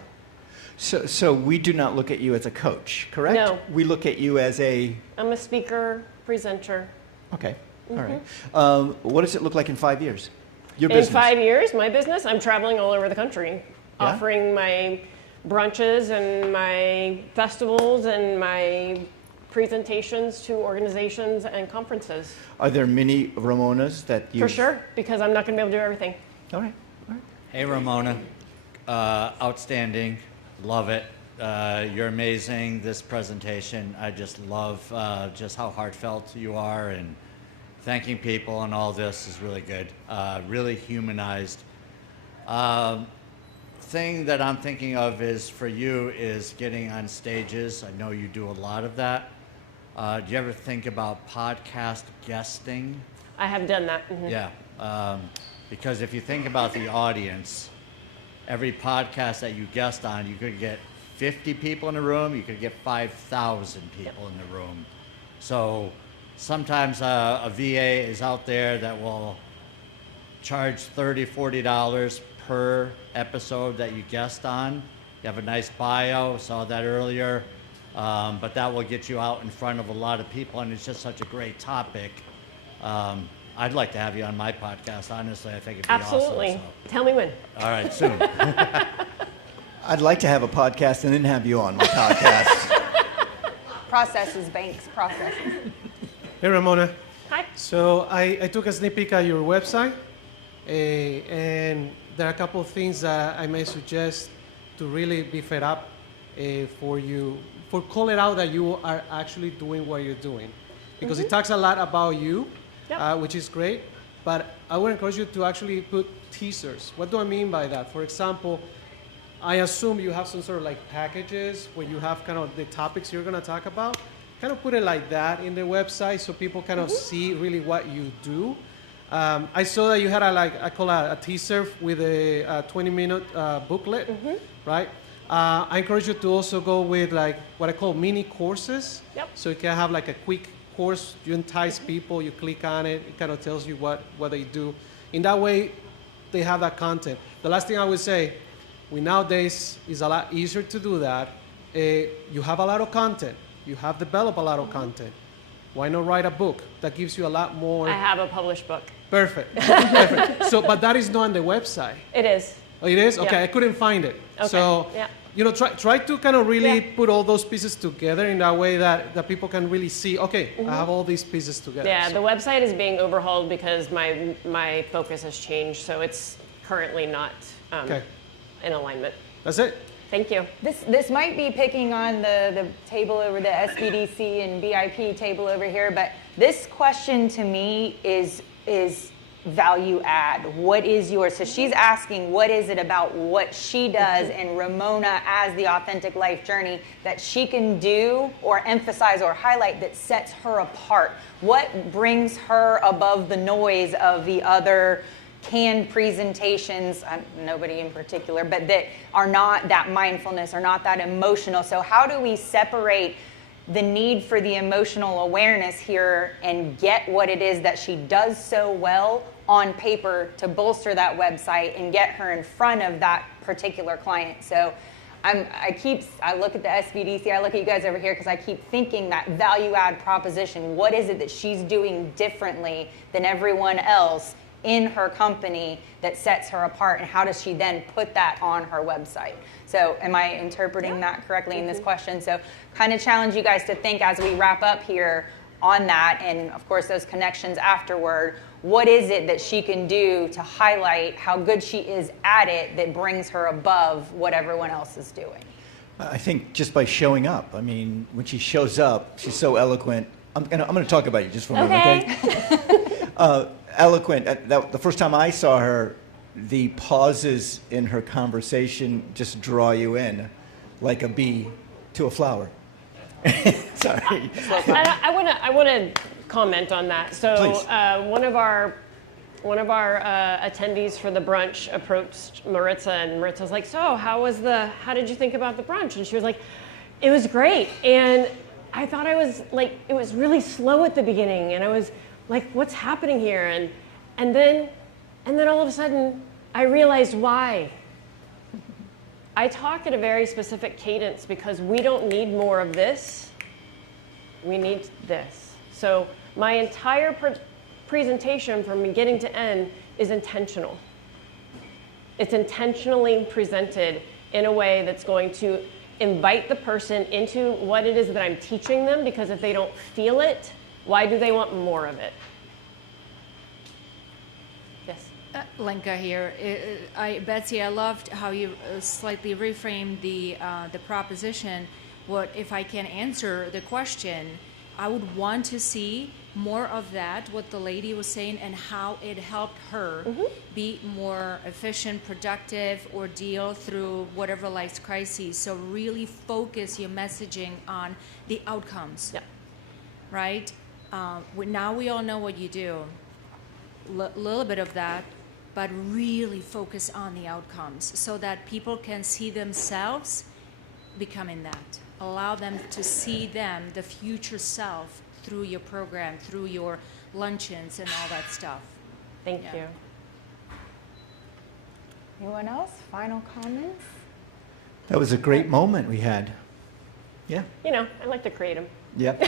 So we do not look at you as a coach, correct? No. We look at you as a... I'm a speaker, presenter. Okay, all Mhm. right. What does it look like in 5 years? Your business? In 5 years, my business, I'm traveling all over the country, offering my brunches and my festivals and my presentations to organizations and conferences. Are there many Ramonas that you... For sure, because I'm not going to be able to do everything. All right. Hey, Ramona. Outstanding. Love it. You're amazing. This presentation, I just love just how heartfelt you are, and thanking people and all this is really good. Really humanized. Thing that I'm thinking of is for you is getting on stages. I know you do a lot of that. Do you ever think about podcast guesting? I have done that. Mhm. Yeah. Because if you think about the audience, every podcast that you guest on, you could get 50 people in the room, you could get 5,000 people in the room. So sometimes a VA is out there that will charge $30, $40 per episode that you guest on. You have a nice bio, saw that earlier, but that will get you out in front of a lot of people, and it's just such a great topic. I'd like to have you on my podcast, honestly. I think it'd be Absolutely. awesome. Tell me when. All right, soon. I'd like to have a podcast and then have you on my podcast. Processes, banks, processes. Hey, Ramona. Hi. So I took a sneak peek at your website, and there are a couple of things that I may suggest to really beef it up for you, for call it out that you are actually doing what you're doing. Because it talks a lot about you, which is great, but I would encourage you to actually put teasers. What do I mean by that? For example, I assume you have some sort of like packages where you have kind of the topics you're going to talk about. Kind of put it like that in the website so people kind of see really what you do. I saw that you had I call a teaser with a 20-minute booklet, right? I encourage you to also go with like what I call mini courses. So you can have like a quick course, you entice people, you click on it, it kind of tells you what they do. In that way, they have that content. The last thing I would say, nowadays it's a lot easier to do that, You have a lot of content. You have developed a lot of content. Why not write a book that gives you a lot more? I have a published book. Perfect. Perfect. So, but that is not on the website. It is. Oh, it is? Okay, Yeah. I couldn't find it. Okay. So, Yeah. you know, try to kind of really put all those pieces together in that way that people can really see, okay, I have all these pieces together. Yeah, So- the website is being overhauled because my focus has changed, so it's currently not Okay. in alignment. That's it. Thank you. This might be picking on the table over the SBDC and BIP table over here, but this question to me is value add. What is yours? So she's asking, what is it about what she does and Ramona as the authentic life journey that she can do or emphasize or highlight that sets her apart? What brings her above the noise of the other canned presentations, nobody in particular, but that are not that mindfulness or not that emotional? So how do we separate the need for the emotional awareness here and get what it is that she does so well on paper to bolster that website and get her in front of that particular client? So I look at the SBDC, I look at you guys over here because I keep thinking that value add proposition. What is it that she's doing differently than everyone else in her company that sets her apart, and how does she then put that on her website? So am I interpreting that correctly in this question? So kind of challenge you guys to think as we wrap up here on that, and of course those connections afterward. What is it that she can do to highlight how good she is at it that brings her above what everyone else is doing? I think just by showing up. I mean, when she shows up, she's so eloquent. I'm gonna talk about you just for a moment, okay? Eloquent. The first time I saw her, the pauses in her conversation just draw you in, like a bee to a flower. Sorry. I want to comment on that. So one of our attendees for the brunch approached Maritza, and Maritza was like, "So how did you think about the brunch?" And she was like, "It was great." And I thought it was really slow at the beginning, and I was like, what's happening here? And then all of a sudden I realized why. I talk at a very specific cadence because we don't need more of this. We need this. So my entire presentation from beginning to end is intentional. It's intentionally presented in a way that's going to invite the person into what it is that I'm teaching them, because if they don't feel it, why do they want more of it? Yes. Lenka here. Betsy, I loved how you slightly reframed the proposition. What if I can answer the question? I would want to see more of that, what the lady was saying, and how it helped her be more efficient, productive, or deal through whatever life's crises. So really focus your messaging on the outcomes, right? Now we all know what you do, little bit of that, but really focus on the outcomes so that people can see themselves becoming that. Allow them to see them, the future self, through your program, through your luncheons and all that stuff. Thank you. Anyone else? Final comments? That was a great moment we had. Yeah. You know, I like to create them. Yep.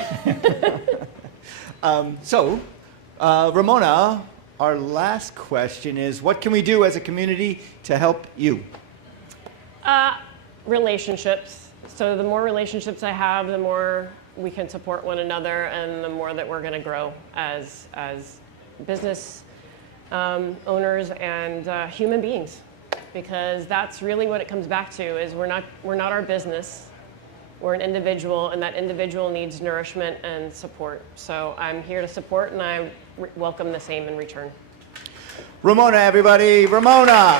Ramona, our last question is, what can we do as a community to help you? Relationships. So the more relationships I have, the more we can support one another, and the more that we're going to grow as business owners and human beings, because that's really what it comes back to. Is we're not our business, we're an individual, and that individual needs nourishment and support. So I'm here to support, and I welcome the same in return. Ramona, everybody, Ramona.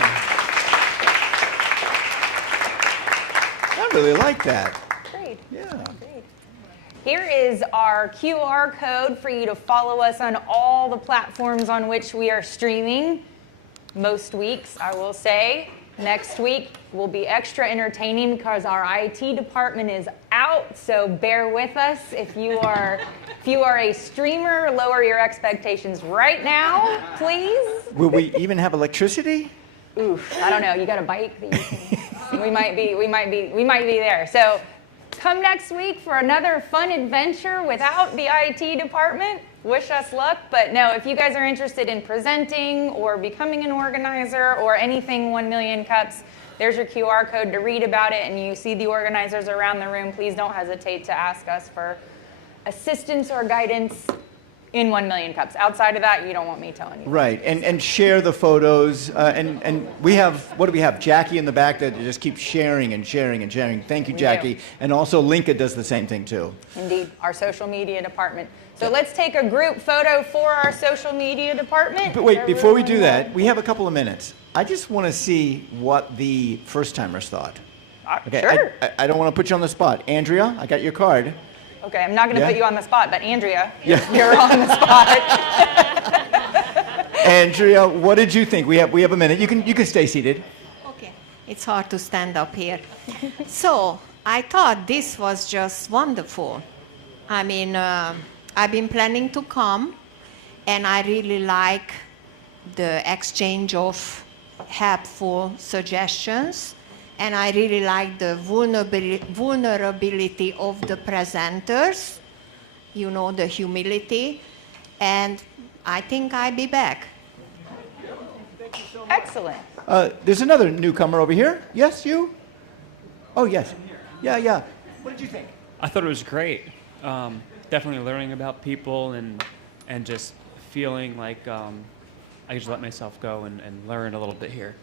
I really like that. Great. Yeah. Great. Here is our QR code for you to follow us on all the platforms on which we are streaming. Most weeks, I will say. Next week will be extra entertaining because our IT department is out, so bear with us. If you are a streamer, lower your expectations right now, please. Will we even have electricity? Oof, I don't know. You got a bike that you can. We might be there. So come next week for another fun adventure without the IT department. Wish us luck, but no, if you guys are interested in presenting or becoming an organizer or anything 1 Million Cups, there's your QR code to read about it, and you see the organizers around the room. Please don't hesitate to ask us for assistance or guidance in 1 Million Cups. Outside of that, you don't want me telling you. Right, and share the photos. And we have, what do we have? Jackie in the back that just keeps sharing and sharing and sharing. Thank you, We Jackie. do. And also Linka does the same thing too. Indeed, our social media department. So let's take a group photo for our social media department. But wait, before we do Everyone- that, we have a couple of minutes. I just want to see what the first-timers thought. Okay, Sure. I don't want to put you on the spot. Andrea, I got your card. Okay, I'm not going to Yeah. put you on the spot, but Andrea, Yeah. you're on the spot. Andrea, what did you think? We have a minute. You can stay seated. Okay, it's hard to stand up here. So I thought this was just wonderful. I mean, I've been planning to come, and I really like the exchange of helpful suggestions, and I really like the vulnerability of the presenters, you know, the humility, and I think I'll be back. Excellent. There's another newcomer over here. Yes, you? Oh, yes. Yeah. What did you think? I thought it was great. Definitely learning about people and just feeling like I could just let myself go and learn a little bit here.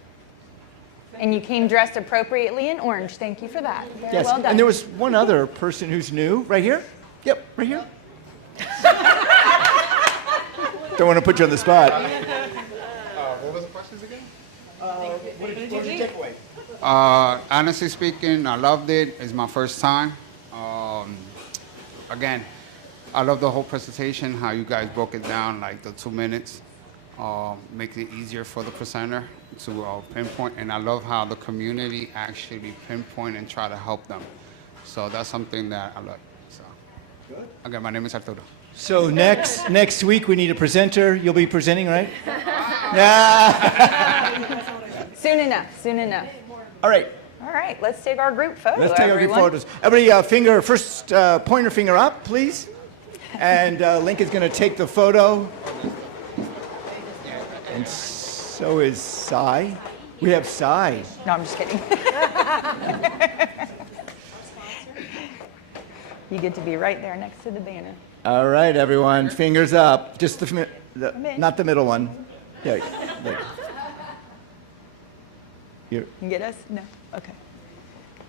And you came dressed appropriately in orange. Thank you for that. Very well done. And there was one other person who's new, right here. Yep, right here. Don't want to put you on the spot. What was the questions again? What did you take away? Honestly speaking, I loved it. It's my first time. Again, I love the whole presentation, how you guys broke it down, like the 2 minutes, makes it easier for the presenter to pinpoint. And I love how the community actually pinpoint and try to help them. So that's something that I love. So, good. Again, my name is Arturo. So next week we need a presenter. You'll be presenting, right? Yeah. Soon enough. All right. All right, let's take our group photo, Let's take everyone. our group photos. Everybody, pointer finger up, please. And Lincoln's going to take the photo. And so is Sai. We have Sai. No, I'm just kidding. You get to be right there next to the banner. All right, everyone, fingers up. Just not the middle one. Yeah. There. Here. You get us? No. Okay.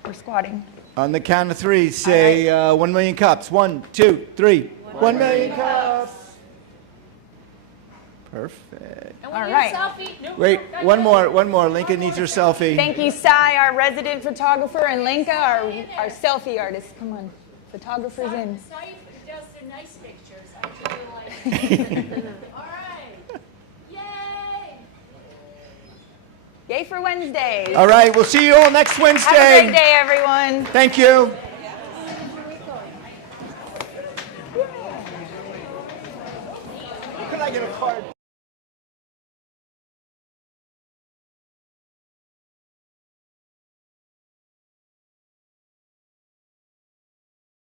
We're squatting. On the count of three, say 1 million cups. 1, 2, 3. 1 million cups. Perfect. All right. Wait, one more. Lincoln needs her selfie. Thank you, Sai, our resident photographer, and Linka, our selfie artist. Come on, photographers in. Sai does the nice pictures. I really like. All right. Yay! Yay for Wednesday. All right, we'll see you all next Wednesday. Have a great day, everyone. Thank you. Can I get a card?